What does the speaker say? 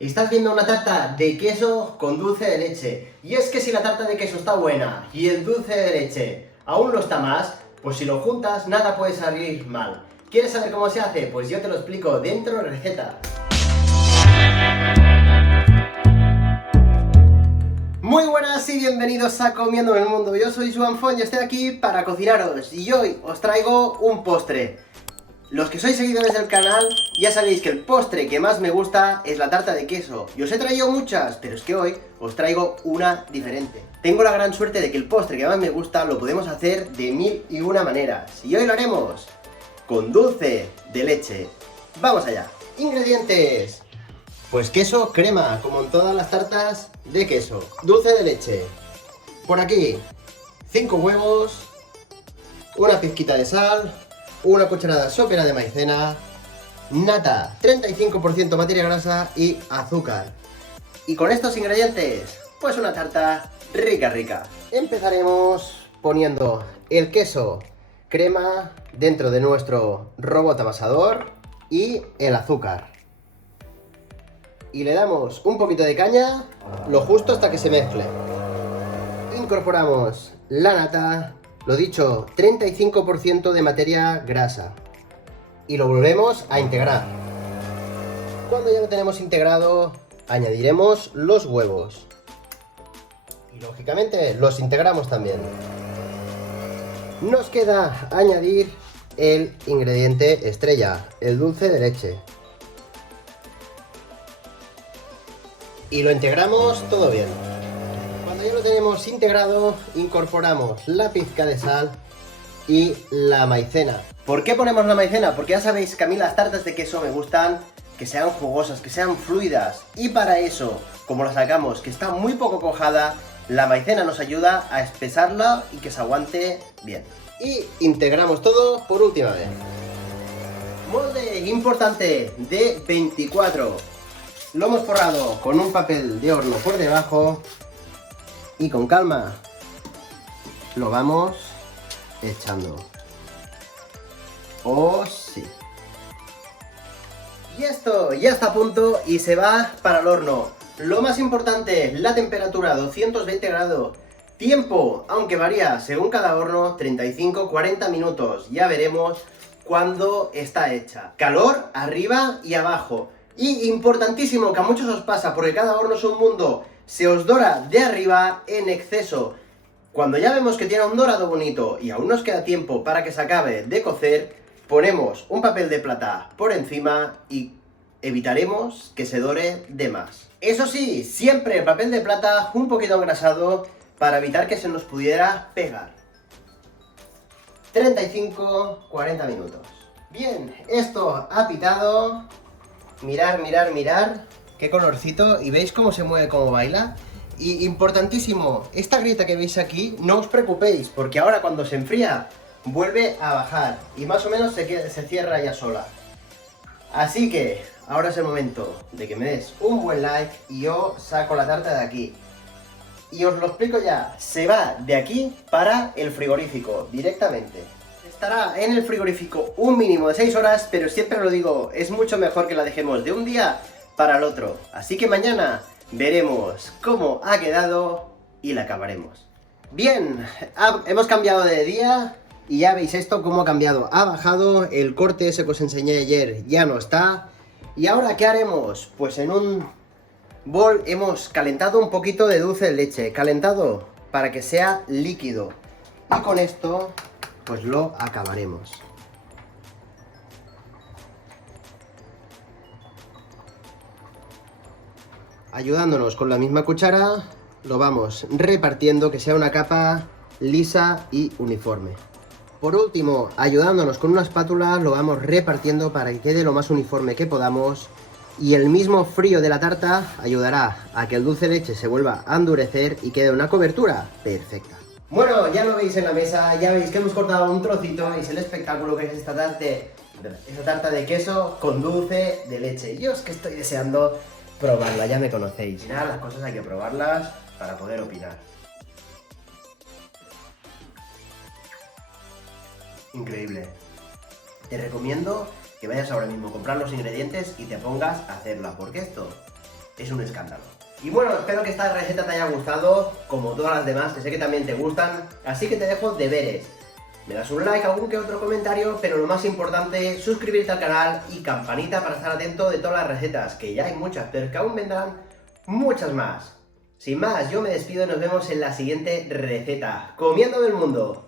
Estás viendo una tarta de queso con dulce de leche. Y es que si la tarta de queso está buena y el dulce de leche aún lo está más, pues si lo juntas nada puede salir mal. ¿Quieres saber cómo se hace? Pues yo te lo explico dentro de la receta. Muy buenas y bienvenidos a Comiendo en el Mundo. Yo soy Joan Font y estoy aquí para cocinaros. Y hoy os traigo un postre. Los que sois seguidores del canal ya sabéis que el postre que más me gusta es la tarta de queso. Y os he traído muchas, pero es que hoy os traigo una diferente. Tengo la gran suerte de que el postre que más me gusta lo podemos hacer de 1001 maneras. Y hoy lo haremos con dulce de leche. ¡Vamos allá! Ingredientes: pues queso crema, como en todas las tartas de queso. Dulce de leche. Por aquí, 5 huevos, una pizquita de sal, una cucharada sopera de maicena, nata, 35% materia grasa y azúcar. Y con estos ingredientes, pues una tarta rica, rica. Empezaremos poniendo el queso crema dentro de nuestro robot amasador y el azúcar. Y le damos un poquito de caña, lo justo hasta que se mezcle. Incorporamos la nata, lo dicho, 35% de materia grasa. Y lo volvemos a integrar. Cuando ya lo tenemos integrado, añadiremos los huevos. Y lógicamente los integramos también. Nos queda añadir el ingrediente estrella, el dulce de leche. Y lo integramos todo bien. Cuando ya lo tenemos integrado, incorporamos la pizca de sal y la maicena. ¿Por qué ponemos la maicena? Porque ya sabéis que a mí las tartas de queso me gustan que sean jugosas, que sean fluidas. Y para eso, como la sacamos que está muy poco cuajada, la maicena nos ayuda a espesarla y que se aguante bien. Y integramos todo por última vez. Molde importante de 24. Lo hemos forrado con un papel de horno por debajo y con calma lo vamos echando. ¡Oh, sí! Y esto ya está a punto y se va para el horno. Lo más importante, la temperatura, 220 grados. Tiempo, aunque varía según cada horno, 35-40 minutos. Ya veremos cuándo está hecha. Calor arriba y abajo. Y importantísimo, que a muchos os pasa, porque cada horno es un mundo, se os dora de arriba en exceso. Cuando ya vemos que tiene un dorado bonito y aún nos queda tiempo para que se acabe de cocer, ponemos un papel de plata por encima y evitaremos que se dore de más. Eso sí, siempre papel de plata un poquito engrasado para evitar que se nos pudiera pegar. 35-40 minutos. Bien, esto ha pitado. Mirar, mirar, mirar, qué colorcito, y veis cómo se mueve, cómo baila. Y importantísimo, esta grieta que veis aquí, no os preocupéis, porque ahora cuando se enfría, vuelve a bajar, y más o menos se cierra ya sola. Así que, ahora es el momento de que me des un buen like, y yo saco la tarta de aquí. Y os lo explico ya, se va de aquí para el frigorífico, directamente. Estará en el frigorífico un mínimo de 6 horas, pero siempre lo digo, es mucho mejor que la dejemos de un día para el otro. Así que mañana veremos cómo ha quedado y la acabaremos. Bien, hemos cambiado de día y ya veis esto cómo ha cambiado. Ha bajado, el corte ese que os enseñé ayer ya no está. ¿Y ahora qué haremos? Pues en un bol hemos calentado un poquito de dulce de leche, calentado para que sea líquido. Y con esto pues lo acabaremos. Ayudándonos con la misma cuchara, lo vamos repartiendo, que sea una capa lisa y uniforme. Por último, ayudándonos con una espátula, lo vamos repartiendo para que quede lo más uniforme que podamos. Y el mismo frío de la tarta ayudará a que el dulce de leche se vuelva a endurecer y quede una cobertura perfecta. Bueno, ya lo veis en la mesa, ya veis que hemos cortado un trocito y es el espectáculo que es esta tarta de queso con dulce de leche. Yo es que estoy deseando probarla, ya me conocéis. Al final las cosas hay que probarlas para poder opinar. Increíble. Te recomiendo que vayas ahora mismo a comprar los ingredientes y te pongas a hacerla, porque esto es un escándalo. Y bueno, espero que esta receta te haya gustado, como todas las demás, que sé que también te gustan, así que te dejo deberes. Me das un like, algún que otro comentario, pero lo más importante, suscribirte al canal y campanita para estar atento de todas las recetas, que ya hay muchas, pero que aún vendrán muchas más. Sin más, yo me despido y nos vemos en la siguiente receta. ¡Comiendo del mundo!